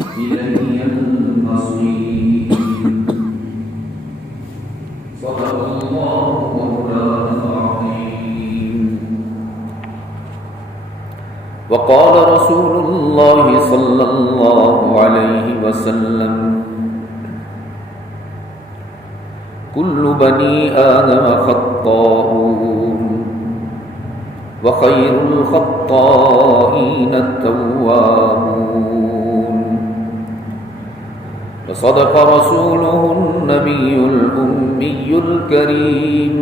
إلي المصير. صدق الله مولانا العظيم. وقال رسول الله صلى الله عليه وسلم: كل بني آدم خطاؤون وخير الخطائين التوابون. وصدق رسوله النبي الأمي الكريم،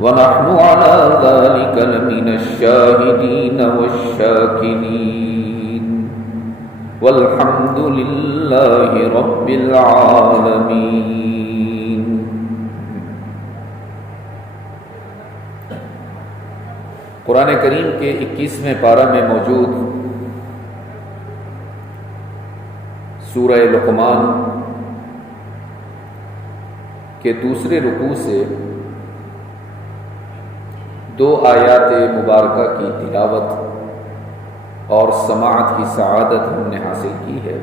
ونحن على ذلك لمن الشاهدين والشاكرين، والحمد لله رب العالمين. قرآن کریم کے 21ویں پارہ میں موجود سورہ لقمان کے دوسرے رکوع سے 2 آیات مبارکہ کی تلاوت اور سماعت کی سعادت ہم نے حاصل کی ہے،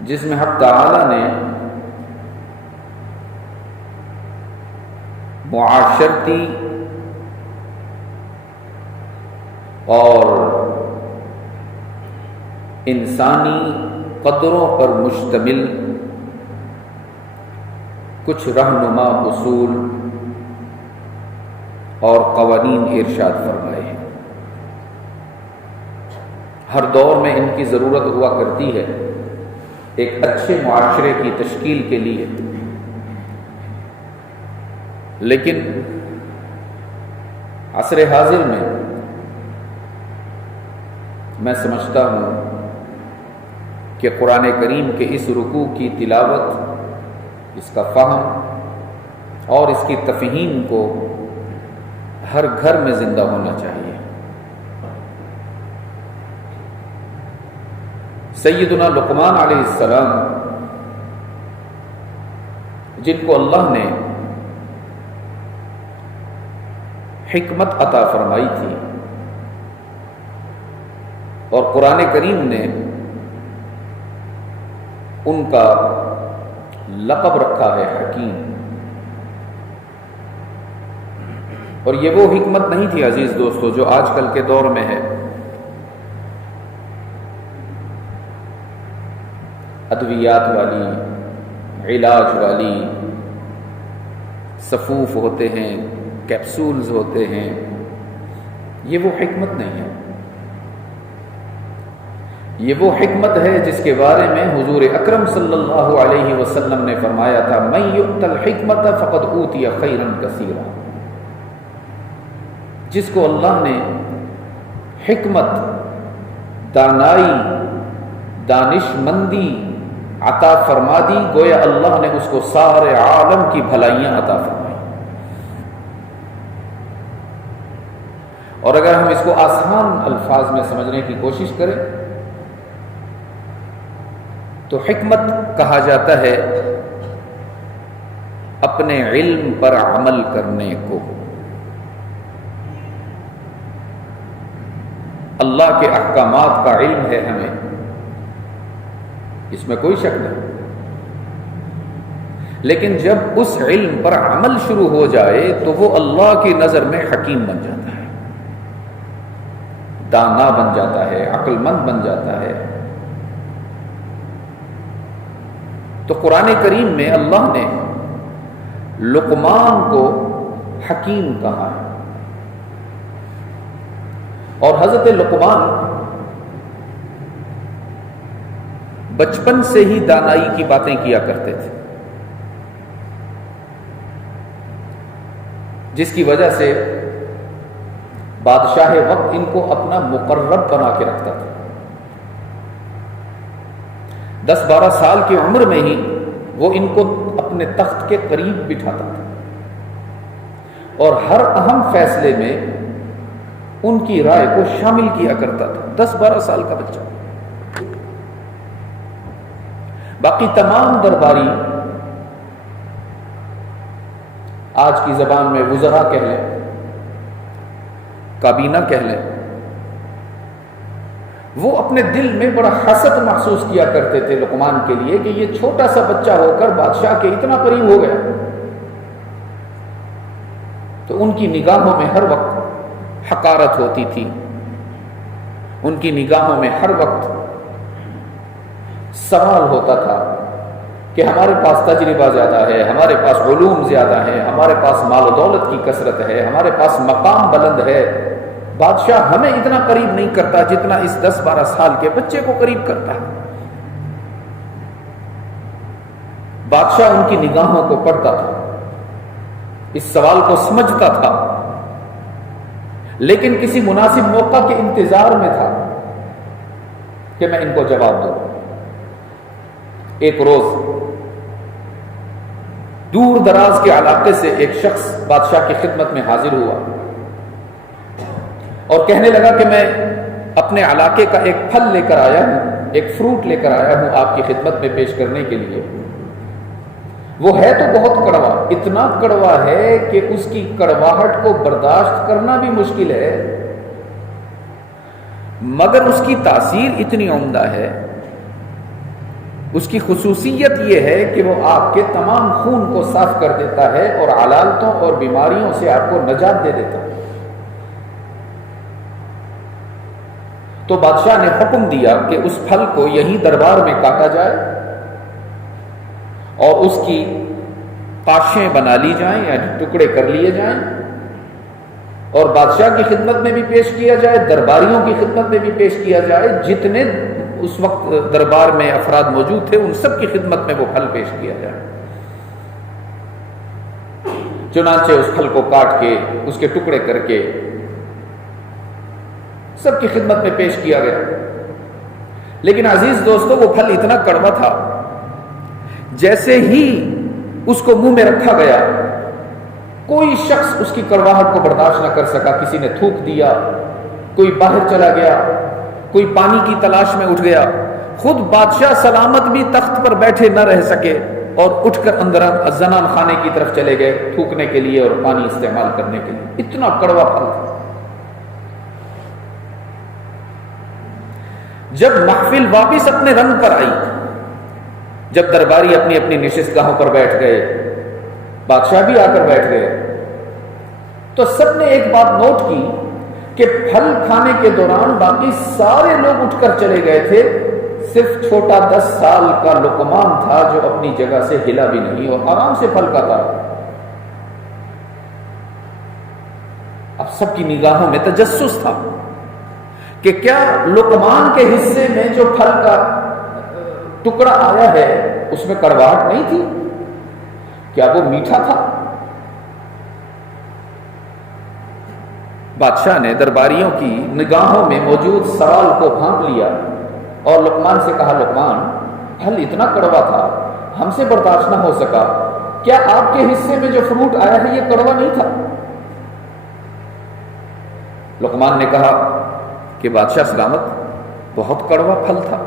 جس میں حق تعالی نے معاشرتی اور انسانی قدروں پر مشتمل کچھ رہنما اصول اور قوانین ارشاد فرمائے ہیں۔ ہر دور میں ان کی ضرورت ہوا کرتی ہے ایک اچھے معاشرے کی تشکیل کے لیے، لیکن عصر حاضر میں سمجھتا ہوں کہ قرآن کریم کے اس رکوع کی تلاوت، اس کا فہم اور اس کی تفہیم کو ہر گھر میں زندہ ہونا چاہیے۔ سیدنا لقمان علیہ السلام، جن کو اللہ نے حکمت عطا فرمائی تھی اور قرآن کریم نے ان کا لقب رکھا ہے حکیم، اور یہ وہ حکمت نہیں تھی عزیز دوستو جو آج کل کے دور میں ہے۔ ادویات والی، علاج والی، صفوف ہوتے ہیں، کیپسولز ہوتے ہیں، یہ وہ حکمت نہیں ہے۔ یہ وہ حکمت ہے جس کے بارے میں حضور اکرم صلی اللہ علیہ وسلم نے فرمایا تھا: من یؤت الحکمت فقد اوتی خیرا کثیرا۔ جس کو اللہ نے حکمت، دانائی، دانش مندی عطا فرما دی، گویا اللہ نے اس کو سارے عالم کی بھلائیاں عطا فرمائی۔ اور اگر ہم اس کو آسان الفاظ میں سمجھنے کی کوشش کریں تو حکمت کہا جاتا ہے اپنے علم پر عمل کرنے کو۔ اللہ کے احکامات کا علم ہے ہمیں، اس میں کوئی شک نہیں، لیکن جب اس علم پر عمل شروع ہو جائے تو وہ اللہ کی نظر میں حکیم بن جاتا ہے، دانا بن جاتا ہے، عقل مند بن جاتا ہے۔ تو قرآن کریم میں اللہ نے لقمان کو حکیم کہا ہے، اور حضرت لقمان بچپن سے ہی دانائی کی باتیں کیا کرتے تھے، جس کی وجہ سے بادشاہ وقت ان کو اپنا مقرب بنا کے رکھتا تھا۔ 10-12 سال کی عمر میں ہی وہ ان کو اپنے تخت کے قریب بٹھاتا تھا اور ہر اہم فیصلے میں ان کی رائے کو شامل کیا کرتا تھا۔ 10-12 سال کا بچہ۔ باقی تمام درباری، آج کی زبان میں وزراء کہہ لیں، کابینہ کہہ لیں، وہ اپنے دل میں بڑا حسد محسوس کیا کرتے تھے لقمان کے لیے کہ یہ چھوٹا سا بچہ ہو کر بادشاہ کے اتنا قریب ہو گیا. تو ان کی نگاہوں میں ہر وقت حقارت ہوتی تھی، ان کی نگاہوں میں ہر وقت سوال ہوتا تھا کہ ہمارے پاس تجربہ زیادہ ہے، ہمارے پاس علوم زیادہ ہیں، ہمارے پاس مال و دولت کی کثرت ہے، ہمارے پاس مقام بلند ہے، بادشاہ ہمیں اتنا قریب نہیں کرتا جتنا اس 10-12 سال کے بچے کو قریب کرتا ہے. بادشاہ ان کی نگاہوں کو پڑھتا تھا، اس سوال کو سمجھتا تھا، لیکن کسی مناسب موقع کے انتظار میں تھا کہ میں ان کو جواب دوں. ایک روز دور دراز کے علاقے سے ایک شخص بادشاہ کی خدمت میں حاضر ہوا اور کہنے لگا کہ میں اپنے علاقے کا ایک پھل لے کر آیا ہوں، ایک فروٹ لے کر آیا ہوں آپ کی خدمت میں پیش کرنے کے لیے. وہ ہے تو بہت کڑوا، اتنا کڑوا ہے کہ اس کی کڑواہٹ کو برداشت کرنا بھی مشکل ہے، مگر اس کی تاثیر اتنی عمدہ ہے، اس کی خصوصیت یہ ہے کہ وہ آپ کے تمام خون کو صاف کر دیتا ہے اور علالتوں اور بیماریوں سے آپ کو نجات دے دیتا ہے. تو بادشاہ نے حکم دیا کہ اس پھل کو یہیں دربار میں کاٹا جائے اور اس کی پاشیں بنا لی جائیں، یعنی ٹکڑے کر لیے جائیں، اور بادشاہ کی خدمت میں بھی پیش کیا جائے، درباریوں کی خدمت میں بھی پیش کیا جائے. جتنے اس وقت دربار میں افراد موجود تھے ان سب کی خدمت میں وہ پھل پیش کیا جائے. چنانچہ اس پھل کو کاٹ کے اس کے ٹکڑے کر کے سب کی خدمت میں پیش کیا گیا. لیکن عزیز دوستو، وہ پھل اتنا کڑوا تھا، جیسے ہی اس کو منہ میں رکھا گیا کوئی شخص اس کی کڑواہٹ کو برداشت نہ کر سکا. کسی نے تھوک دیا، کوئی باہر چلا گیا، کوئی پانی کی تلاش میں اٹھ گیا. خود بادشاہ سلامت بھی تخت پر بیٹھے نہ رہ سکے اور اٹھ کر اندر زنان خانے کی طرف چلے گئے تھوکنے کے لیے اور پانی استعمال کرنے کے لیے. اتنا کڑوا پھل تھا. جب محفل واپس اپنے رنگ پر آئی، جب درباری اپنی اپنی نشست گاہوں پر بیٹھ گئے، بادشاہ بھی آ کر بیٹھ گئے، تو سب نے ایک بات نوٹ کی کہ پھل کھانے کے دوران باقی سارے لوگ اٹھ کر چلے گئے تھے، صرف چھوٹا 10 سال کا لقمان تھا جو اپنی جگہ سے ہلا بھی نہیں اور آرام سے پھل کھاتا. اب سب کی نگاہوں میں تجسس تھا کہ کیا لقمان کے حصے میں جو پھل کا ٹکڑا آیا ہے اس میں کڑواہٹ نہیں تھی؟ کیا وہ میٹھا تھا؟ بادشاہ نے درباریوں کی نگاہوں میں موجود سوال کو بھانپ لیا اور لقمان سے کہا، لقمان، پھل اتنا کڑوا تھا، ہم سے برداشت نہ ہو سکا، کیا آپ کے حصے میں جو فروٹ آیا ہے یہ کڑوا نہیں تھا؟ لقمان نے کہا کہ بادشاہ سلامت، بہت کڑوا پھل تھا،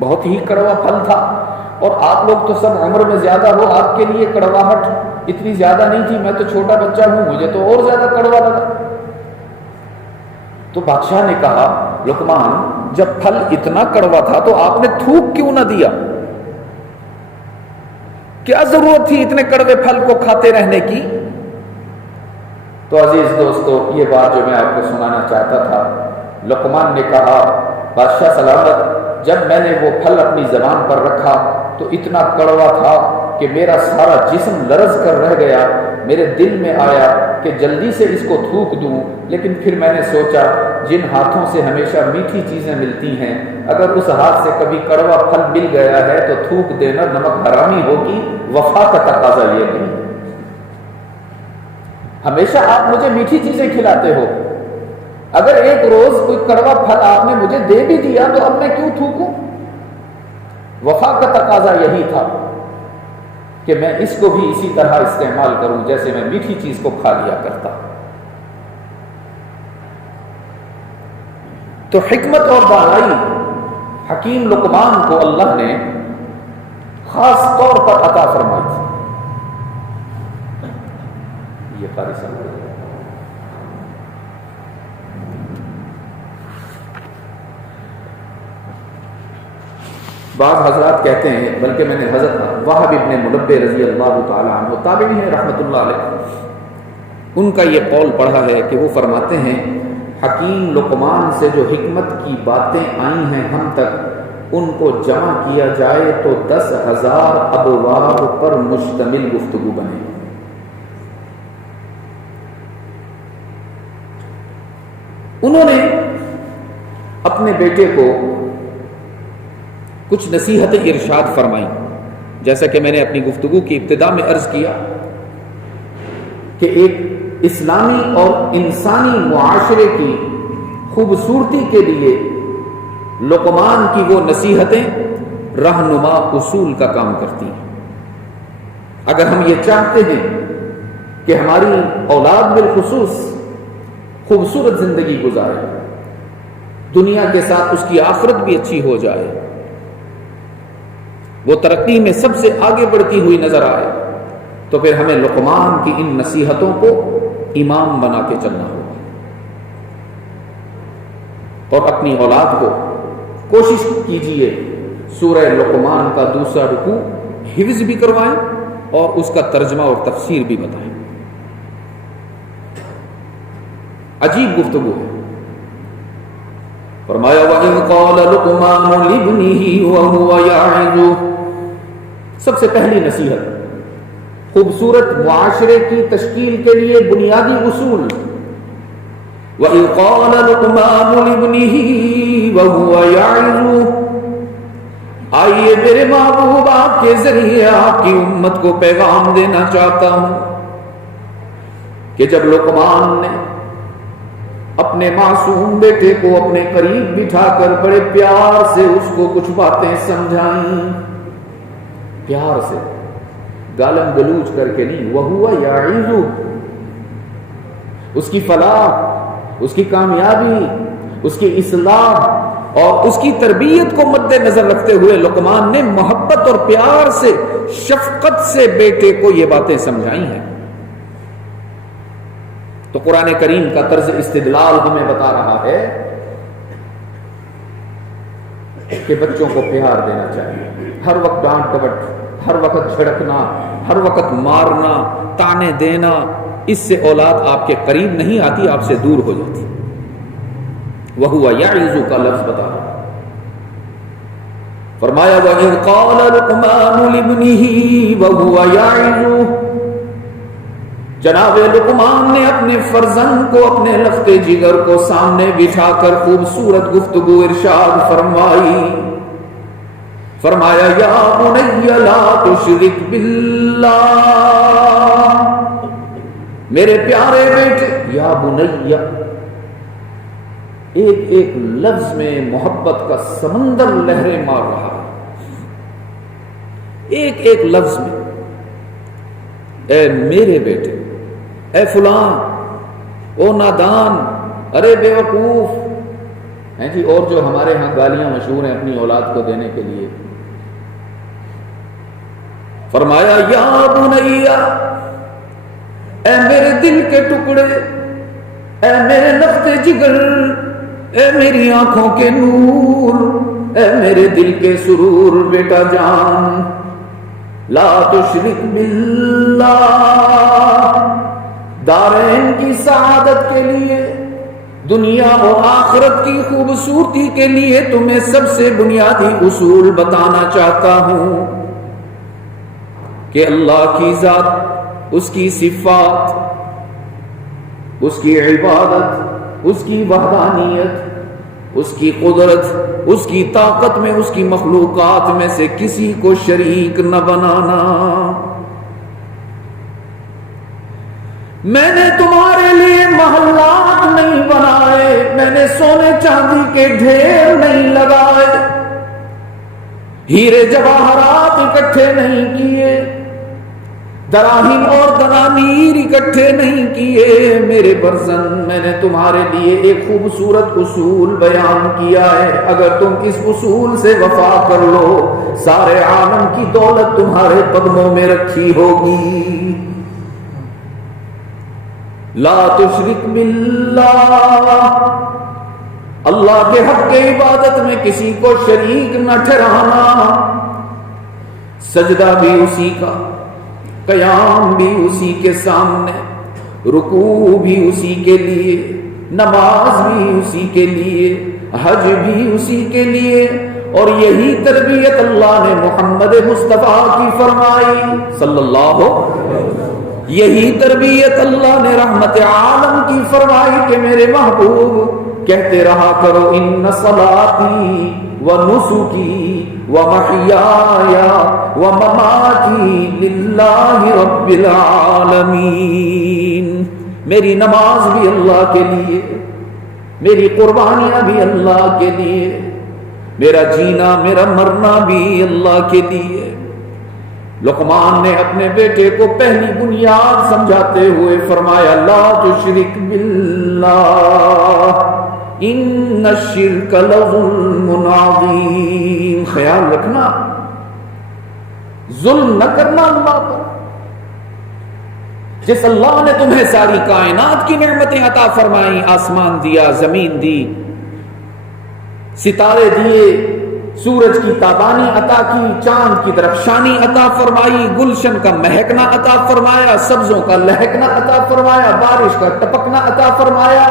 بہت ہی کڑوا پھل تھا، اور آپ لوگ تو سب عمر میں زیادہ ہو، آپ کے لیے کڑواہٹ اتنی زیادہ نہیں تھی، میں تو چھوٹا بچہ ہوں، مجھے تو اور زیادہ کڑوا لگا. تو بادشاہ نے کہا، لقمان، جب پھل اتنا کڑوا تھا تو آپ نے تھوک کیوں نہ دیا؟ کیا ضرورت تھی اتنے کڑوے پھل کو کھاتے رہنے کی؟ تو عزیز دوستو، یہ بات جو میں آپ کو سنانا چاہتا تھا، لقمان نے کہا، بادشاہ سلامت، جب میں نے وہ پھل اپنی زبان پر رکھا تو اتنا کڑوا تھا کہ میرا سارا جسم لرز کر رہ گیا. میرے دل میں آیا کہ جلدی سے اس کو تھوک دوں، لیکن پھر میں نے سوچا جن ہاتھوں سے ہمیشہ میٹھی چیزیں ملتی ہیں، اگر اس ہاتھ سے کبھی کڑوا پھل مل گیا ہے تو تھوک دینا نمک حرامی ہوگی، وفا کا تقاضا یہ نہیں. ہمیشہ آپ مجھے میٹھی چیزیں کھلاتے ہو، اگر ایک روز کوئی کڑوا پھل آپ نے مجھے دے بھی دیا تو اب میں کیوں تھوکوں؟ وفا کا تقاضا یہی تھا کہ میں اس کو بھی اسی طرح استعمال کروں جیسے میں میٹھی چیز کو کھا لیا کرتا. تو حکمت اور دانائی حکیم لقمان کو اللہ نے خاص طور پر عطا فرمائی تھی. یہ قاری صاحب بعض حضرات کہتے ہیں، بلکہ میں نے حضرت وہب ابن منبہ رضی اللہ تعالی عنہ تابعی ہیں رحمۃ اللہ علیہ، ان کا یہ قول پڑھا ہے کہ وہ فرماتے ہیں حکیم لقمان سے جو حکمت کی باتیں آئی ہیں ہم تک، ان کو جمع کیا جائے تو 10,000 ابواب پر مشتمل گفتگو بنے۔ انہوں نے اپنے بیٹے کو کچھ نصیحتیں ارشاد فرمائیں، جیسا کہ میں نے اپنی گفتگو کی ابتدا میں عرض کیا کہ ایک اسلامی اور انسانی معاشرے کی خوبصورتی کے لیے لقمان کی وہ نصیحتیں رہنما اصول کا کام کرتی ہیں۔ اگر ہم یہ چاہتے ہیں کہ ہماری اولاد بالخصوص خوبصورت زندگی گزارے، دنیا کے ساتھ اس کی آخرت بھی اچھی ہو جائے، وہ ترقی میں سب سے آگے بڑھتی ہوئی نظر آئے، تو پھر ہمیں لقمان کی ان نصیحتوں کو امام بنا کے چلنا ہوگا، اور اپنی اولاد کو کوشش کیجئے سورہ لقمان کا دوسرا رکوع حفظ بھی کروائیں اور اس کا ترجمہ اور تفسیر بھی بتائیں۔ عجیب گفتگو ہے۔ فرمایا وَإِذْ قَالَ لُقْمَانُ لِابْنِهِ وَهُوَ يَعِظُهُ، سب سے پہلی نصیحت خوبصورت معاشرے کی تشکیل کے لیے بنیادی اصول۔ وَإِذْ قَالَ لُقْمَانُ لِابْنِهِ وَهُوَ يَعِظُهُ، آئیے میرے محبوب آپ کے ذریعے آپ کی امت کو پیغام دینا چاہتا ہوں کہ جب لقمان نے اپنے معصوم بیٹے کو اپنے قریب بٹھا کر بڑے پیار سے اس کو کچھ باتیں سمجھائیں، پیار سے، گالم گلوچ کر کے نہیں، وَهُوَ يَعِظُهُ، اس کی فلاح، اس کی کامیابی، اس کی اصلاح اور اس کی تربیت کو مد نظر رکھتے ہوئے لقمان نے محبت اور پیار سے، شفقت سے بیٹے کو یہ باتیں سمجھائی ہیں۔ تو قرآن کریم کا طرز استدلال ہمیں بتا رہا ہے کہ بچوں کو پیار دینا چاہیے، ہر وقت ڈانٹ ڈپٹ، ہر وقت جھڑکنا، ہر وقت مارنا، تانے دینا، اس سے اولاد آپ کے قریب نہیں آتی، آپ سے دور ہو جاتی۔ وَهُوَ يَعِظُ کا لفظ بتا رہا، فرمایا وَإِذْ قَالَ لُقْمَانُ لِابْنِهِ وَهُوَ يَعِظُهُ، جناب لقمان نے اپنے فرزند کو، اپنے لخت جگر کو سامنے بٹھا کر خوبصورت گفتگو ارشاد فرمائی۔ فرمایا یا بنی لا تشرک باللہ، میرے پیارے بیٹے، یا بنی، ایک ایک لفظ میں محبت کا سمندر لہریں مار رہا ہے، ایک ایک لفظ میں، اے میرے بیٹے، اے فلاں، او نادان، ارے بے وقوف ہیں جی، اور جو ہمارے ہاں گالیاں مشہور ہیں اپنی اولاد کو دینے کے لیے۔ فرمایا یا بنیا، اے میرے دل کے ٹکڑے، اے میرے لخت جگر، اے میری آنکھوں کے نور، اے میرے دل کے سرور، بیٹا جان، لا تشرک باللہ، دارین کی سعادت کے لیے، دنیا و آخرت کی خوبصورتی کے لیے تمہیں سب سے بنیادی اصول بتانا چاہتا ہوں کہ اللہ کی ذات، اس کی صفات، اس کی عبادت، اس کی وحدانیت، اس کی قدرت، اس کی طاقت میں، اس کی مخلوقات میں سے کسی کو شریک نہ بنانا۔ میں نے تمہارے لیے محلات نہیں بنائے، میں نے سونے چاندی کے ڈھیر نہیں لگائے، ہیرے جواہرات اکٹھے نہیں کیے، دراہیم اور دنانیر اکٹھے نہیں کیے، میرے فرزند، میں نے تمہارے لیے ایک خوبصورت اصول بیان کیا ہے، اگر تم اس اصول سے وفا کر لو، سارے عالم کی دولت تمہارے قدموں میں رکھی ہوگی۔ لا تشرک باللہ، اللہ کے حق کے عبادت میں کسی کو شریک نہ ٹھہرانا، سجدہ بھی اسی کا، قیام بھی اسی کے سامنے، رکوع بھی اسی کے لیے، نماز بھی اسی کے لیے، حج بھی اسی کے لیے، اور یہی تربیت اللہ نے محمد مصطفیٰ کی فرمائی صلی اللہ علیہ وسلم، یہی تربیت اللہ نے رحمت عالم کی فرمائی کہ میرے محبوب کہتے رہا کرو ان صلاتی و نسکی و محیای و مماتی للہ رب العالمین، میری نماز بھی اللہ کے لیے، میری قربانیاں بھی اللہ کے لیے، میرا جینا میرا مرنا بھی اللہ کے لیے۔ لقمان نے اپنے بیٹے کو پہلی بنیاد سمجھاتے ہوئے فرمایا لا تشرک باللہ ان الشرک لظلم عظیم، خیال رکھنا ظلم نہ کرنا اللہ پر۔ جس اللہ نے تمہیں ساری کائنات کی نعمتیں عطا فرمائیں، آسمان دیا، زمین دی، ستارے دیے، سورج کی تابانی عطا کی، چاند کی درخشانی عطا فرمائی، گلشن کا مہکنا عطا فرمایا، سبزوں کا لہکنا عطا فرمایا، بارش کا ٹپکنا عطا فرمایا،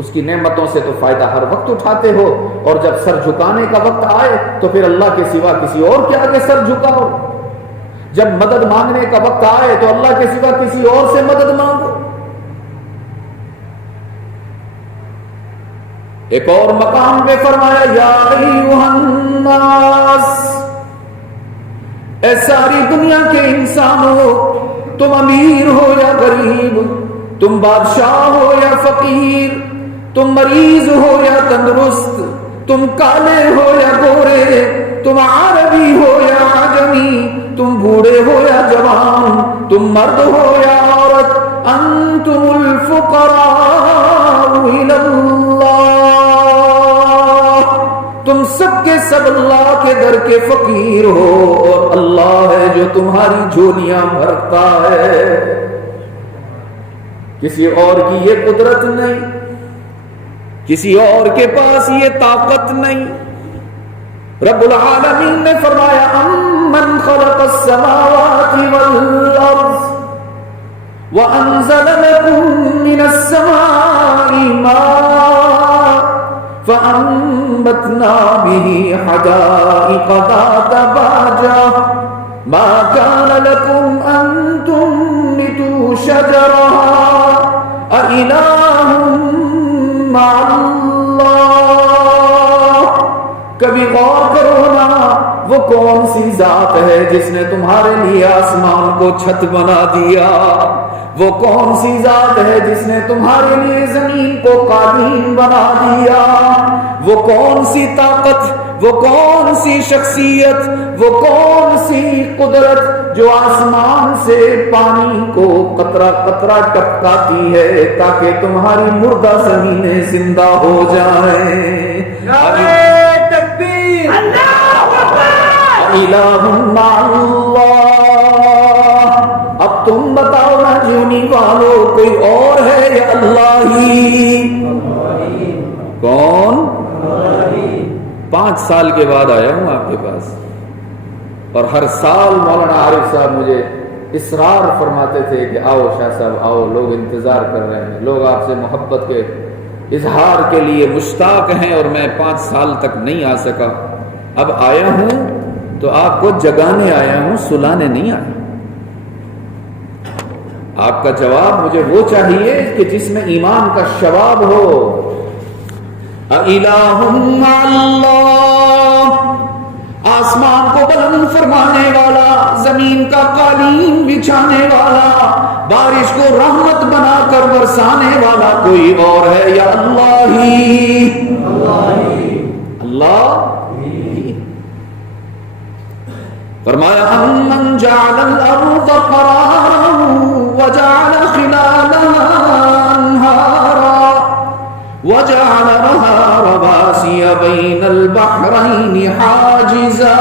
اس کی نعمتوں سے تو فائدہ ہر وقت اٹھاتے ہو، اور جب سر جھکانے کا وقت آئے تو پھر اللہ کے سوا کسی اور کے آگے سر جھکاؤ، جب مدد مانگنے کا وقت آئے تو اللہ کے سوا کسی اور سے مدد مانگو۔ ایک اور مقام پہ فرمایا یا ایھا الناس، اے ساری دنیا کے انسانوں، تم امیر ہو یا غریب، تم بادشاہ ہو یا فقیر، تم مریض ہو یا تندرست، تم کالے ہو یا گورے، تم عربی ہو یا عجمی، تم بوڑھے ہو یا جوان، تم مرد ہو یا عورت، انتم الفقراء الی اللہ، تم سب کے سب اللہ کے در کے فقیر ہو، اور اللہ ہے جو تمہاری جھولیاں بھرتا ہے، کسی اور کی یہ قدرت نہیں، کسی اور کے پاس یہ طاقت نہیں۔ رب العالمین نے فرمایا امن خلق السماوات والارض وانزل لكم من السماء ماء فانبتنا به حدائق ذات بهجة ما كان لكم ان تنبتوا شجرها أإله مع اللہ، کبھی غور کرو نا وہ کون سی ذات ہے جس نے تمہارے لیے آسمان کو چھت بنا دیا، وہ کون سی ذات ہے جس نے تمہارے لیے زمین کو قالین بنا دیا، وہ کون سی طاقت، وہ کون سی شخصیت، وہ کون سی قدرت جو آسمان سے پانی کو قطرہ قطرہ ٹپکاتی ہے تاکہ تمہاری مردہ زمینیں زندہ ہو جائیں۔ تکبیر، اللہ اکبر، الہ مع اللہ۔ اب تم بتاؤ نا جونی والو، کوئی اور ہے یا اللہ ہی؟ کون؟ 5 سال کے بعد آیا ہوں آپ کے پاس، اور ہر سال مولانا عارف صاحب مجھے اصرار فرماتے تھے کہ آؤ شاہ صاحب آؤ، لوگ انتظار کر رہے ہیں، لوگ آپ سے محبت کے اظہار کے لیے مشتاق ہیں، اور میں 5 سال تک نہیں آ سکا۔ اب آیا ہوں تو آپ کو جگانے آیا ہوں، سلانے نہیں آیا۔ آپ کا جواب مجھے وہ چاہیے کہ جس میں ایمان کا شباب ہو۔ الہ مع اللہ، آسمان کو بلند فرمانے والا، زمین کا قالین بچھانے والا، بارش کو رحمت بنا کر برسانے والا کوئی اور ہے یا اللہ ہی؟ اللہ ہی۔ فرمایا امن جعل الارض قرارا وجعل خلالها انہارا وجعل لها رواسي بين البحرين حاجزا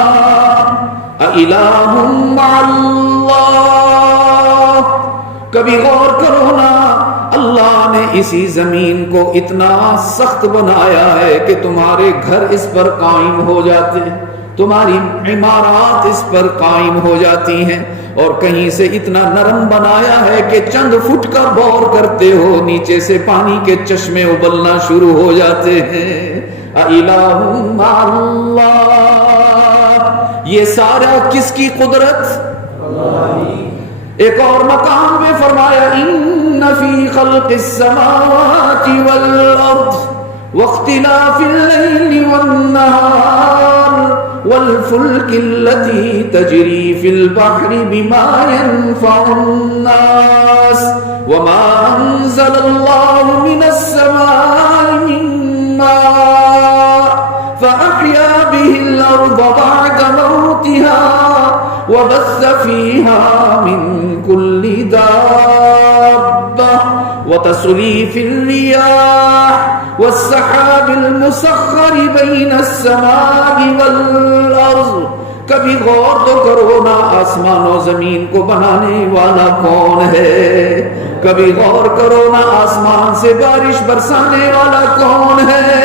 أإله مع الله، کبھی غور کرو نا، اللہ اللہ نے اسی زمین کو اتنا سخت بنایا ہے کہ تمہارے گھر اس پر قائم ہو جاتے ہیں، تمہاری عمارات اس پر قائم ہو جاتی ہیں، اور کہیں سے اتنا نرم بنایا ہے کہ چند فٹ کا بور کرتے ہو نیچے سے پانی کے چشمے ابلنا شروع ہو جاتے ہیں۔ اِلَٰهٌ مَّعَ اللَّهِ، یہ سارا کس کی قدرت؟ ایک اور مقام میں فرمایا إِنَّ فِي خَلْقِ السَّمَاوَاتِ وَالْأَرْضِ وَاخْتِلَافِ اللَّيْلِ وَالنَّهَارِ والفلك التي تجري في البحر بما ينفع الناس وما أنزل الله من السماء من ماء فأحيا به الأرض بعد موتها وبث فيها من كل دابة وتصريف الرياح والسحاب المسخر بين السماء والأرض۔ کبھی غور تو کرو نا، آسمان و زمین کو بنانے والا کون ہے؟ کبھی غور کرو نا، آسمان سے بارش برسانے والا کون ہے؟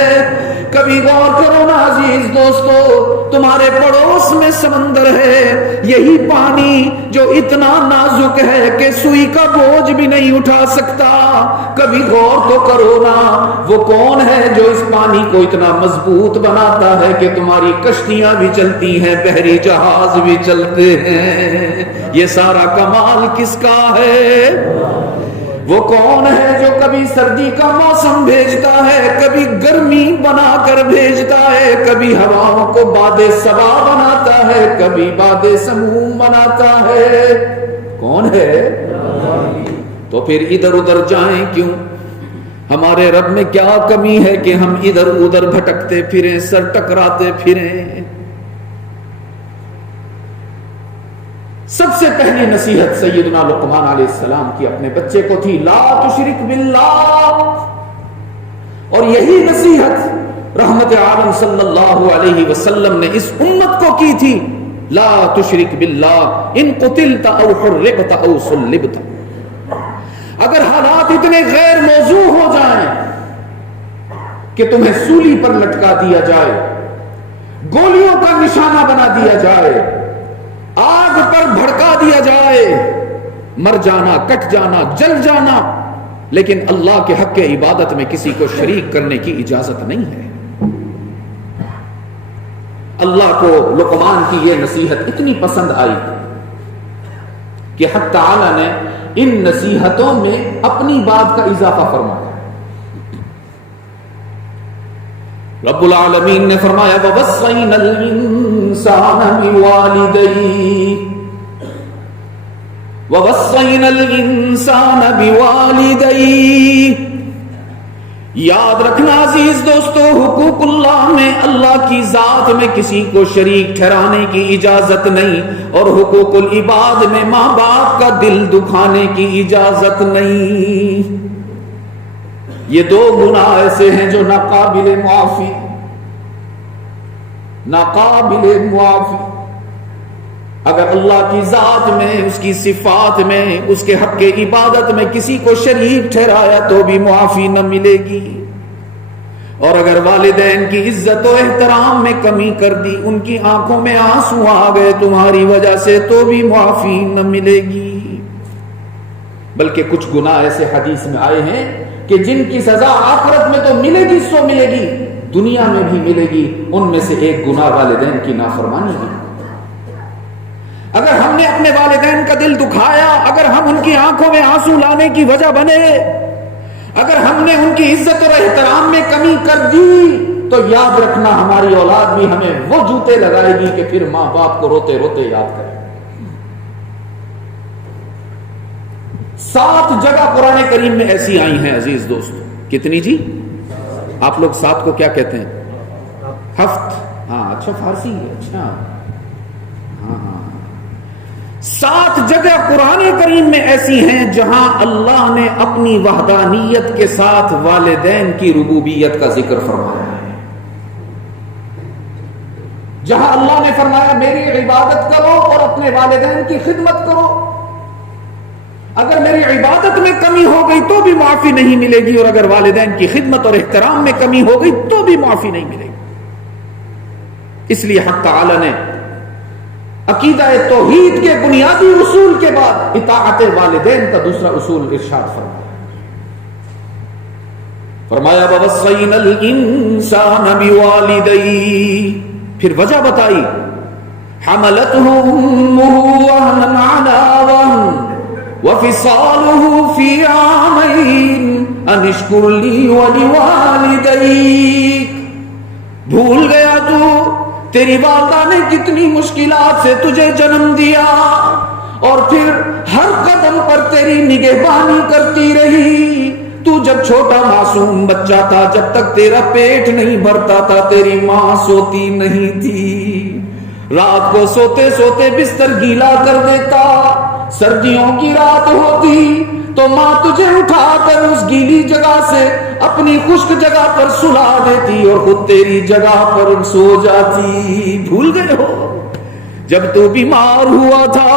کبھی غور کرو نا عزیز دوستو، تمہارے پڑوس میں سمندر ہے، یہی پانی جو اتنا نازک ہے کہ سوئی کا بوجھ بھی نہیں اٹھا سکتا، کبھی غور تو کرو نا، وہ کون ہے جو اس پانی کو اتنا مضبوط بناتا ہے کہ تمہاری کشتیاں بھی چلتی ہیں، بحری جہاز بھی چلتے ہیں۔ یہ سارا کمال کس کا ہے؟ وہ کون ہے جو کبھی سردی کا موسم بھیجتا ہے، کبھی گرمی بنا کر بھیجتا ہے، کبھی ہواؤں کو باد صبا بناتا ہے، کبھی باد سموم بناتا ہے؟ کون ہے؟ تو پھر ادھر ادھر جائیں کیوں؟ ہمارے رب میں کیا کمی ہے کہ ہم ادھر ادھر بھٹکتے پھریں، سر ٹکراتے پھریں؟ سب سے پہلی نصیحت سیدنا لقمان علیہ السلام کی اپنے بچے کو تھی، لا تشرک باللہ، اور یہی نصیحت رحمت عالم صلی اللہ علیہ وسلم نے اس امت کو کی تھی، لا تشرک باللہ ان قتلت او حرقت او صلبت۔ اگر حالات اتنے غیر موضوع ہو جائیں کہ تمہیں سولی پر لٹکا دیا جائے، گولیوں کا نشانہ بنا دیا جائے، آگ پر بھڑکا دیا جائے، مر جانا، کٹ جانا، جل جانا، لیکن اللہ کے حق کے عبادت میں کسی کو شریک کرنے کی اجازت نہیں ہے۔ اللہ کو لقمان کی یہ نصیحت اتنی پسند آئی کہ حق تعالی نے ان نصیحتوں میں اپنی بات کا اضافہ فرمایا۔ رب العالمین نے فرمایا وَوَصَّيْنَا الْإِنسَانَ بِوَالِدَيْهِ۔ یاد رکھنا عزیز دوستو، حقوق اللہ میں اللہ کی ذات میں کسی کو شریک ٹھہرانے کی اجازت نہیں، اور حقوق العباد میں ماں باپ کا دل دکھانے کی اجازت نہیں۔ یہ دو گناہ ایسے ہیں جو ناقابل معافی، ناقابل معافی۔ اگر اللہ کی ذات میں، اس کی صفات میں، اس کے حق کے عبادت میں کسی کو شریک ٹھہرایا تو بھی معافی نہ ملے گی، اور اگر والدین کی عزت و احترام میں کمی کر دی، ان کی آنکھوں میں آنسو آ گئے تمہاری وجہ سے، تو بھی معافی نہ ملے گی۔ بلکہ کچھ گناہ ایسے حدیث میں آئے ہیں کہ جن کی سزا آخرت میں تو ملے گی سو ملے گی، دنیا میں بھی ملے گی۔ ان میں سے ایک گناہ والدین کی نافرمانی ہے۔ اگر ہم نے اپنے والدین کا دل دکھایا، اگر ہم ان کی آنکھوں میں آنسو لانے کی وجہ بنے، اگر ہم نے ان کی عزت اور احترام میں کمی کر دی، تو یاد رکھنا ہماری اولاد بھی ہمیں وہ جوتے لگائے گی کہ پھر ماں باپ کو روتے روتے یاد کرے۔ 7 جگہ قرآن کریم میں ایسی آئی ہیں عزیز دوستو۔ کتنی جی؟ آپ لوگ 7 کو کیا کہتے ہیں؟ ہفت۔ ہاں اچھا، فارسی ہے، اچھا ہاں ہاں۔ 7 جگہ قرآن کریم میں ایسی ہیں جہاں اللہ نے اپنی وحدانیت کے ساتھ والدین کی ربوبیت کا ذکر فرمایا ہے، جہاں اللہ نے فرمایا میری عبادت کرو اور اپنے والدین کی خدمت کرو، اگر میری عبادت میں کمی ہو گئی تو بھی معافی نہیں ملے گی، اور اگر والدین کی خدمت اور احترام میں کمی ہو گئی تو بھی معافی نہیں ملے گی۔ اس لیے حق تعالی نے عقیدہ توحید کے بنیادی اصول کے بعد اطاعت والدین کا دوسرا اصول ارشاد فرمایا وَوَصَّيْنَا الْإِنسَانَ بِوَالِدَيْهِ، پھر وجہ بتائی، حَمَلَتْهُ أُمُّهُ وَهْنًا عَلَى وَهْنٍ وَفِصَالُهُ فِي عَامَيْنِ أَنِ اشْكُرْ لِي وَلِوَالِدَيْكَ۔ بھول گیا تو تیری والدہ نے کتنی مشکلات سے تجھے جنم دیا، اور پھر ہر قدم پر تیری نگہبانی کرتی رہی۔ تو جب چھوٹا معصوم بچہ تھا، جب تک تیرا پیٹ نہیں بھرتا تھا، تیری ماں سوتی نہیں تھی۔ رات کو سوتے سوتے بستر گیلا کر دیتا، سردیوں کی رات ہوتی تو ماں تجھے اٹھا کر اس گیلی جگہ سے اپنی خشک جگہ پر سلا دیتی اور خود تیری جگہ پر سو جاتی۔ بھول گئے ہو جب تو بیمار ہوا تھا،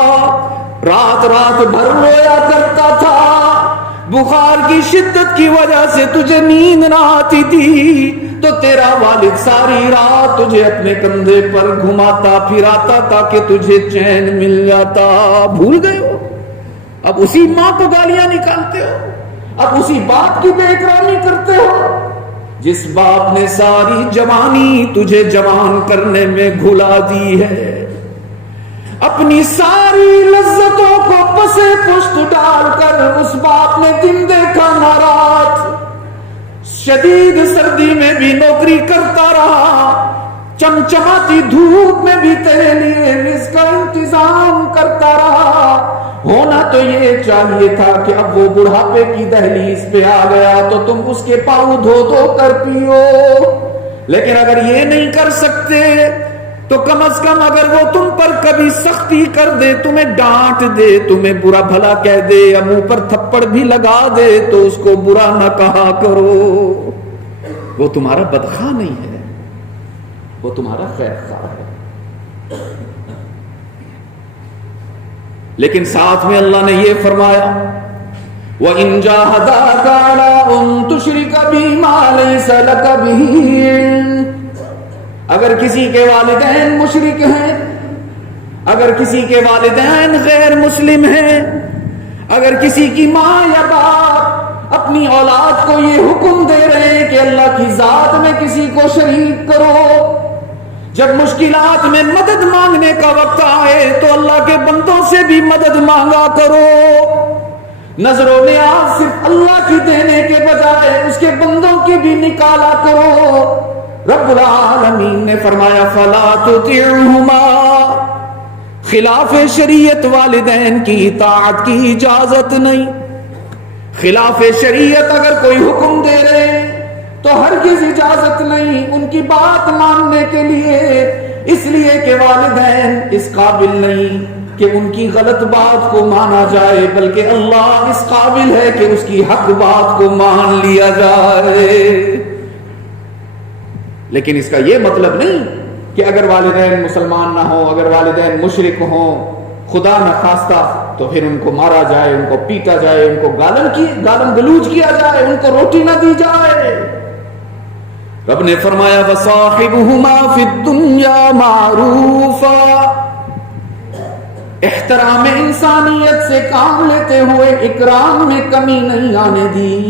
رات رات بھر رویا کرتا تھا، بخار کی شدت کی وجہ سے تجھے نیند نہ آتی تھی، تو تیرا والد ساری رات تجھے اپنے کندھے پر گھماتا پھراتا تاکہ تجھے چین مل جاتا۔ بھول گئے ہو؟ اب اسی ماں کو گالیاں نکالتے ہو، اب اسی باپ کی بے احترامی کرتے ہو جس باپ نے ساری جوانی تجھے جوان کرنے میں گھلا دی ہے، اپنی ساری لذتوں کو پسے پشت ڈال کر اس باپ نے دن دیکھا نہ رات، شدید سردی میں بھی نوکری کرتا رہا، چمچماتی دھوپ میں بھی تیرے لیے رزق کا انتظام کرتا رہا۔ ہونا تو یہ چاہیے تھا کہ اب وہ بڑھاپے کی دہلیز پہ آ گیا تو تم اس کے پاؤں دھو دھو کر پیو، لیکن اگر یہ نہیں کر سکتے تو کم از کم اگر وہ تم پر کبھی سختی کر دے، تمہیں ڈانٹ دے، تمہیں برا بھلا کہہ دے یا منہ پر تھپڑ بھی لگا دے تو اس کو برا نہ کہا کرو۔ وہ تمہارا بدخواہ نہیں ہے، وہ تمہارا خیر خواہ ہے۔ لیکن ساتھ میں اللہ نے یہ فرمایا وَإِن جَاهَدَاكَ عَلَىٰ أَن تُشْرِكَ بِي مَا لَيْسَ لَكَ بِهِ عِلْمٌ، اگر کسی کے والدین مشرک ہیں، اگر کسی کے والدین غیر مسلم ہیں، اگر کسی کی ماں یا باپ اپنی اولاد کو یہ حکم دے رہے ہیں کہ اللہ کی ذات میں کسی کو شریک کرو، جب مشکلات میں مدد مانگنے کا وقت آئے تو اللہ کے بندوں سے بھی مدد مانگا کرو، نظر و نیاز صرف اللہ کی دینے کے بجائے اس کے بندوں کی بھی نکالا کرو۔ رب العالمین نے فرمایا فَلَا تُطِعْهُمَا، خلاف شریعت والدین کی اطاعت کی اجازت نہیں۔ خلاف شریعت اگر کوئی حکم دے رہے تو ہرگز اجازت نہیں ان کی بات ماننے کے لیے، اس لیے کہ والدین اس قابل نہیں کہ ان کی غلط بات کو مانا جائے، بلکہ اللہ اس قابل ہے کہ اس کی حق بات کو مان لیا جائے۔ لیکن اس کا یہ مطلب نہیں کہ اگر والدین مسلمان نہ ہوں، اگر والدین مشرک ہوں، خدا نہ خواستہ، تو پھر ان کو مارا جائے، ان کو پیٹا جائے، ان کو گالم گلوچ کیا جائے، ان کو روٹی نہ دی جائے۔ رب نے فرمایا وَصَاحِبُهُمَا فِي الدُّنْيَا مَعْرُوفًا، احترام انسانیت سے کام لیتے ہوئے اکرام میں کمی نہیں آنے دی۔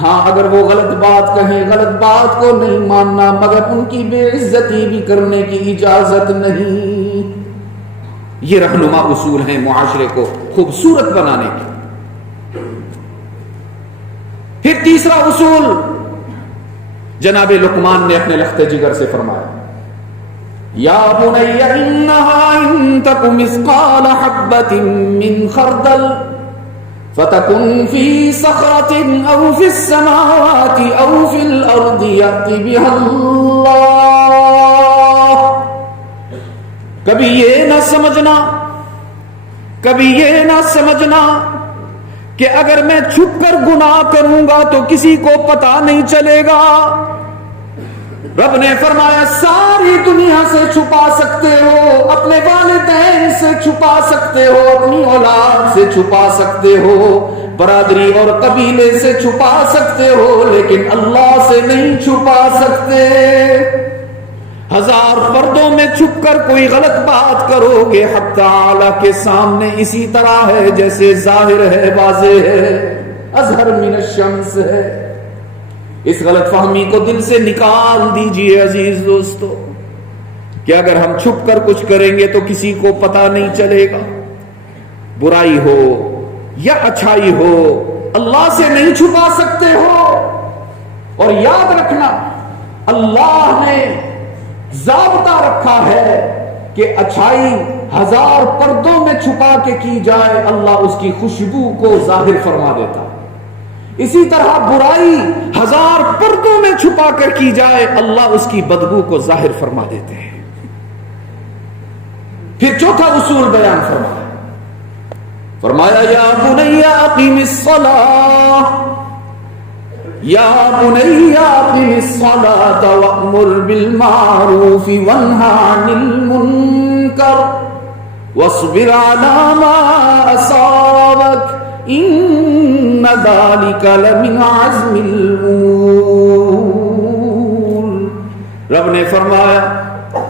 ہاں اگر وہ غلط بات کہیں، غلط بات کو نہیں ماننا، مگر ان کی بے عزتی بھی کرنے کی اجازت نہیں۔ یہ رہنما اصول ہیں معاشرے کو خوبصورت بنانے کے۔ پھر تیسرا اصول جناب لقمان نے اپنے لخت جگر سے فرمایا یا بنی انہا ان تک مثقال حبۃ من خردل فتکن فی صخرۃ او فی السماوات او فی الارض یأت بها اللہ۔ کبھی یہ نہ سمجھنا کہ اگر میں چھپ کر گناہ کروں گا تو کسی کو پتہ نہیں چلے گا، رب نے فرمایا ساری دنیا سے چھپا سکتے ہو، اپنے والدین سے چھپا سکتے ہو، اپنی اولاد سے چھپا سکتے ہو، برادری اور قبیلے سے چھپا سکتے ہو، لیکن اللہ سے نہیں چھپا سکتے۔ ہزار پردوں میں چھپ کر کوئی غلط بات کرو گے، حق تعالی کے سامنے اسی طرح ہے جیسے ظاہر ہے، واضح ہے، اظہر من الشمس ہے۔ اس غلط فہمی کو دل سے نکال دیجئے عزیز دوستو، کہ اگر ہم چھپ کر کچھ کریں گے تو کسی کو پتہ نہیں چلے گا، برائی ہو یا اچھائی ہو اللہ سے نہیں چھپا سکتے ہو۔ اور یاد رکھنا اللہ نے ضابطہ رکھا ہے کہ اچھائی ہزار پردوں میں چھپا کے کی جائے اللہ اس کی خوشبو کو ظاہر فرما دیتا ہے، اسی طرح برائی ہزار پردوں میں چھپا کر کی جائے اللہ اس کی بدبو کو ظاہر فرما دیتے ہیں۔ پھر چوتھا اصول بیان فرمایا یا بنی اقیم الصلاۃ، یا بنی اقیم الصلاۃ وأمر بالمعروف وانہ عن المنکر واصبر علی ما اصابک ان ذلک لمن عزم الامور۔ رب نے فرمایا،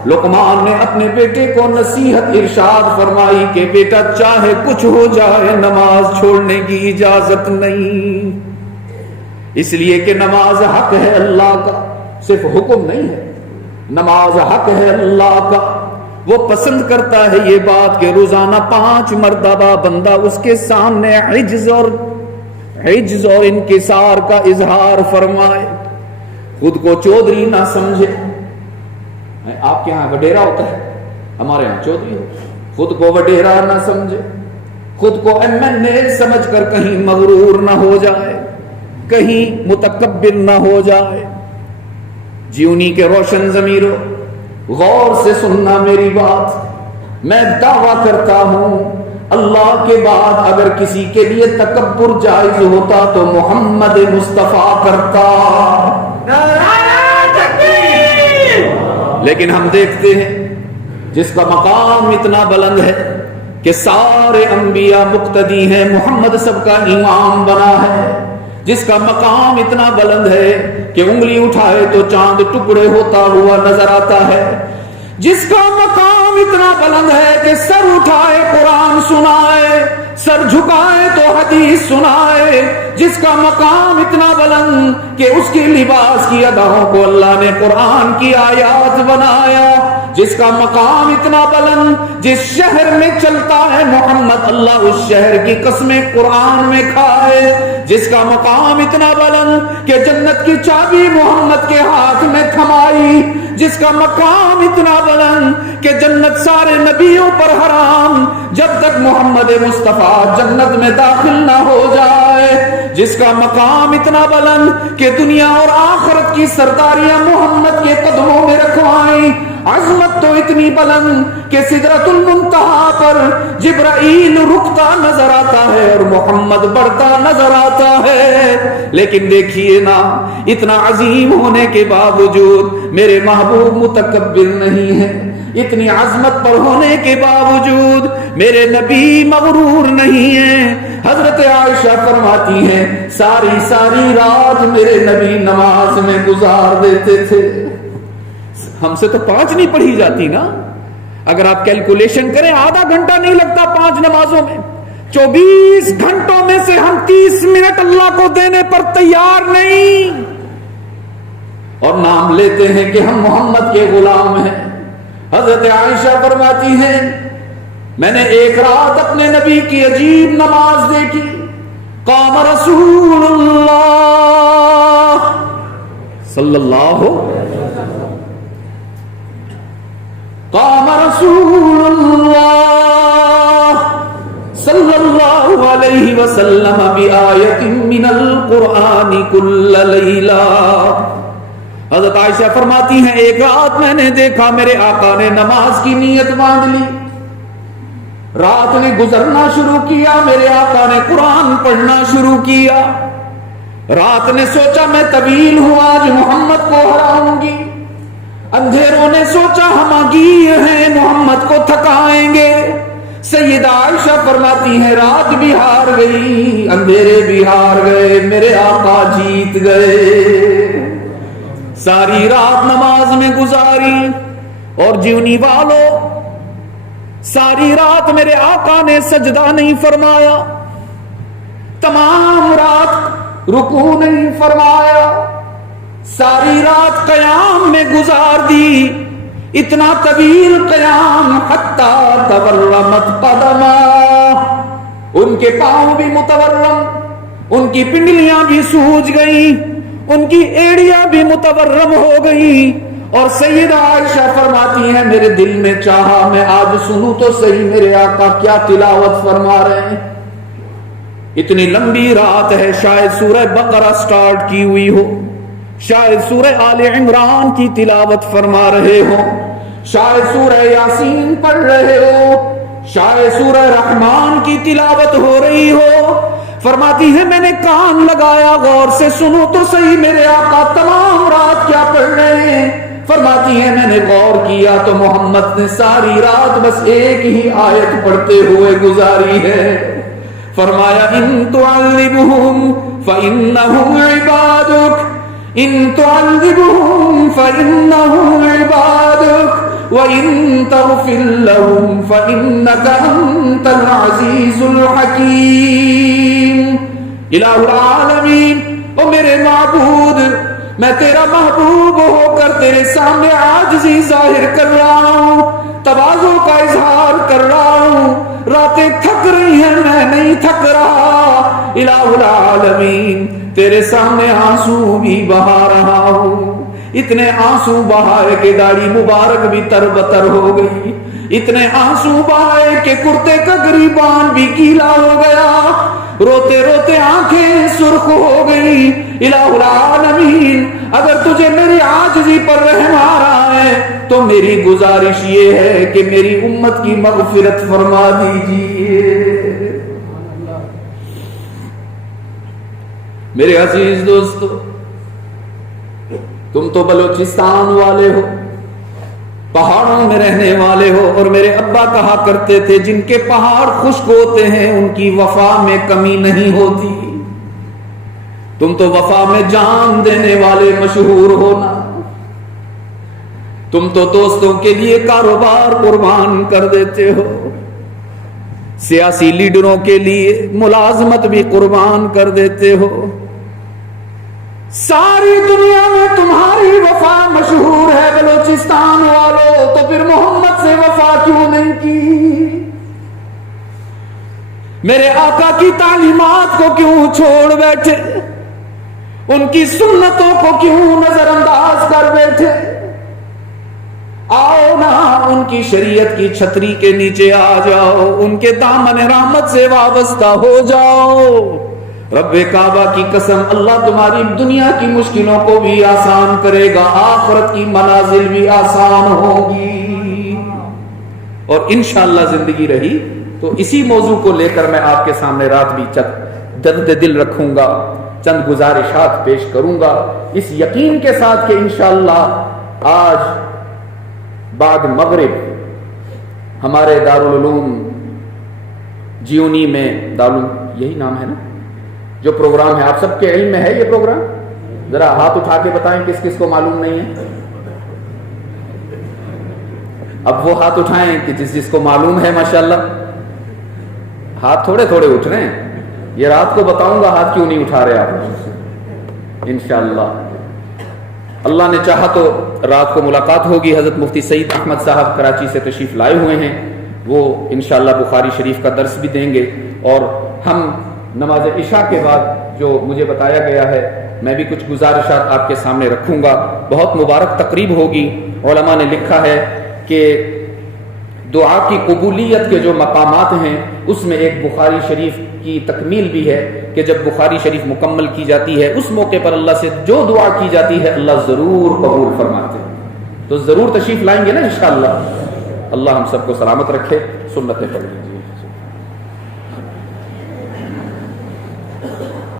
لقمان نے اپنے بیٹے کو نصیحت ارشاد فرمائی کہ بیٹا چاہے کچھ ہو جائے نماز چھوڑنے کی اجازت نہیں، اس لیے کہ نماز حق ہے اللہ کا، صرف حکم نہیں ہے، نماز حق ہے اللہ کا۔ وہ پسند کرتا ہے یہ بات کہ روزانہ 5 مرتبہ بندہ اس کے سامنے عجز اور انکسار کا اظہار فرمائے، خود کو چودھری نہ سمجھے۔ آپ کے ہاں وڈیرا ہوتا ہے، ہمارے ہاں چودھری ہوتا ہے۔ خود کو وڈیرا نہ سمجھے، خود کو MNA سمجھ کر کہیں مغرور نہ ہو جائے، کہیں متکبر نہ ہو جائے۔ جیونی کے روشن ضمیرو، غور سے سننا میری بات، میں دعویٰ کرتا ہوں اللہ کے بعد اگر کسی کے لیے تکبر جائز ہوتا تو محمد مصطفیٰ کرتا، لیکن ہم دیکھتے ہیں جس کا مقام اتنا بلند ہے کہ سارے انبیاء مقتدی ہیں، محمد سب کا امام بنا ہے، جس کا مقام اتنا بلند ہے کہ انگلی اٹھائے تو چاند ٹکڑے ہوتا ہوا نظر آتا ہے، جس کا مقام اتنا بلند ہے کہ سر اٹھائے قرآن سنائے، سر جھکائے تو حدیث سنائے، جس کا مقام اتنا بلند کہ اس کی لباس کی اداؤں کو اللہ نے قرآن کی آیات بنایا، جس کا مقام اتنا بلند، جس شہر میں چلتا ہے محمد اللہ اس شہر کی قسمیں قرآن میں کھائے، جس کا مقام اتنا بلند کہ جنت کی چابی محمد کے ہاتھ میں تھمائی، جس کا مقام اتنا بلند کہ جنت سارے نبیوں پر حرام جب تک محمد مصطفیٰ جنت میں داخل نہ ہو جائے، جس کا مقام اتنا بلند کہ دنیا اور آخرت کی سرداریاں محمد کے قدموں میں رکھوائیں، عظمت تو اتنی بلند کہ سدرۃ المنتہا پر جبرائیل رکتا نظر آتا ہے اور محمد بڑھتا نظر آتا ہے۔ لیکن دیکھیے نا، اتنا عظیم ہونے کے باوجود میرے محبوب متکبر نہیں ہے، اتنی عظمت پر ہونے کے باوجود میرے نبی مغرور نہیں ہیں۔ حضرت عائشہ فرماتی ہیں ساری رات میرے نبی نماز میں گزار دیتے تھے۔ ہم سے تو 5 نہیں پڑھی جاتی نا، اگر آپ کیلکولیشن کریں آدھا گھنٹہ نہیں لگتا 5 نمازوں میں، 24 گھنٹوں میں سے ہم 30 منٹ اللہ کو دینے پر تیار نہیں، اور نام لیتے ہیں کہ ہم محمد کے غلام ہیں۔ حضرت عائشہ فرماتی ہیں میں نے ایک رات اپنے نبی کی عجیب نماز دیکھی، قام رسول اللہ صلی اللہ قام رسول اللہ صلی اللہ علیہ وسلم بآیت من القرآن کل لیلہ۔ حضرت عائشہ فرماتی ہیں ایک رات میں نے دیکھا میرے آقا نے نماز کی نیت باندھ لی، رات نے گزرنا شروع کیا، میرے آقا نے قرآن پڑھنا شروع کیا، رات نے سوچا میں طویل ہوں آج محمد کو ہراؤں گی، اندھیروں نے سوچا ہم گیر ہیں، محمد کو تھکائیں گے۔ سیدہ عائشہ فرماتی ہیں رات بھی ہار گئی، اندھیرے بھی ہار گئے، میرے آقا جیت گئے۔ ساری رات نماز میں گزاری، اور جیونی والوں ساری رات میرے آقا نے سجدہ نہیں فرمایا، تمام رات رکوع نہیں فرمایا، ساری رات قیام میں گزار دی، اتنا طویل قیام حتی تورمت قدما، ان کے پاؤں بھی متورم، ان کی پنڈلیاں بھی سوج گئیں، ان کی ایڑیاں بھی متورم ہو گئی۔ اور سیدہ عائشہ فرماتی ہیں میرے دل میں چاہا میں آج سنوں تو صحیح میرے آقا کیا تلاوت فرما رہے ہیں۔ اتنی لمبی رات ہے، شاید سورہ بقرہ سٹارٹ کی ہوئی ہو، شاید سورہ آل عمران کی تلاوت فرما رہے ہو، شاید سورہ یاسین پڑھ رہے ہو، شاید سورہ رحمان کی تلاوت ہو رہی ہو۔ فرماتی ہے میں نے کان لگایا غور سے سنو تو صحیح میرے آقا تمام رات کیا پڑھ رہے ہیں۔ فرماتی ہے میں نے غور کیا تو محمد نے ساری رات بس ایک ہی آیت پڑھتے ہوئے گزاری ہے۔ فرمایا ان تعذبہم فإنہم عبادک، ان تعذبہم فإنہم عبادک وَإِن تَغْفِرْ لَهُمْ فَإِنَّكَ أَنْتَ الْعَزِيزُ الْحَكِيمُ۔ الہ العالمین، او میرے معبود، میں تیرا محبوب ہو کر تیرے سامنے عاجزی ظاہر کر رہا ہوں، تواضع کا اظہار کر رہا ہوں، راتیں تھک رہی ہیں میں نہیں تھک رہا، الہ العالمین تیرے سامنے آنسو بھی بہا رہا ہوں، اتنے آنسو بہائے کہ داڑھی مبارک بھی تر بتر ہو گئی، اتنے آنسو بہائے کہ کرتے کا گریبان بھی گیلا ہو گیا، روتے روتے آنکھیں سرخ ہو گئی۔ الہ العالمین اگر تجھے میری عاجزی پر رحم آ رہا ہے تو میری گزارش یہ ہے کہ میری امت کی مغفرت فرما دیجیے۔ میرے عزیز دوستو، تم تو بلوچستان والے ہو، پہاڑوں میں رہنے والے ہو، اور میرے ابا کہا کرتے تھے جن کے پہاڑ خشک ہوتے ہیں ان کی وفا میں کمی نہیں ہوتی۔ تم تو وفا میں جان دینے والے مشہور ہونا، تم تو دوستوں کے لیے کاروبار قربان کر دیتے ہو، سیاسی لیڈروں کے لیے ملازمت بھی قربان کر دیتے ہو، ساری دنیا میں تمہاری وفا مشہور ہے بلوچستان والوں، تو پھر محمد سے وفا کیوں نہیں کی؟ میرے آقا کی تعلیمات کو کیوں چھوڑ بیٹھے؟ ان کی سنتوں کو کیوں نظر انداز کر بیٹھے؟ آؤ نا ان کی شریعت کی چھتری کے نیچے آ جاؤ، ان کے دامن رحمت سے وابستہ ہو جاؤ۔ رب کعبہ کی قسم اللہ تمہاری دنیا کی مشکلوں کو بھی آسان کرے گا، آخرت کی منازل بھی آسان ہوگی۔ اور انشاءاللہ زندگی رہی تو اسی موضوع کو لے کر میں آپ کے سامنے رات بھی درد دل رکھوں گا، چند گزارشات پیش کروں گا، اس یقین کے ساتھ کہ انشاءاللہ آج بعد مغرب ہمارے دارالعلوم جیونی میں، دارالعلوم یہی نام ہے نا جو پروگرام ہے، آپ سب کے علم میں ہے یہ پروگرام؟ ذرا ہاتھ اٹھا کے بتائیں کس کس کو معلوم نہیں ہے۔ اب وہ ہاتھ اٹھائیں کہ جس جس کو معلوم ہے، ماشاءاللہ ہاتھ تھوڑے تھوڑے اٹھ رہے ہیں، یہ رات کو بتاؤں گا ہاتھ کیوں نہیں اٹھا رہے آپ۔ انشاءاللہ اللہ نے چاہا تو رات کو ملاقات ہوگی۔ حضرت مفتی سعید احمد صاحب کراچی سے تشریف لائے ہوئے ہیں، وہ انشاءاللہ بخاری شریف کا درس بھی دیں گے، اور ہم نماز عشاء کے بعد جو مجھے بتایا گیا ہے میں بھی کچھ گزارشات آپ کے سامنے رکھوں گا۔ بہت مبارک تقریب ہوگی۔ علماء نے لکھا ہے کہ دعا کی قبولیت کے جو مقامات ہیں اس میں ایک بخاری شریف کی تکمیل بھی ہے کہ جب بخاری شریف مکمل کی جاتی ہے اس موقع پر اللہ سے جو دعا کی جاتی ہے اللہ ضرور قبول فرماتے ہیں۔ تو ضرور تشریف لائیں گے نا انشاءاللہ۔ اللہ ہم سب کو سلامت رکھے، سنتیں پڑھ لیجیے۔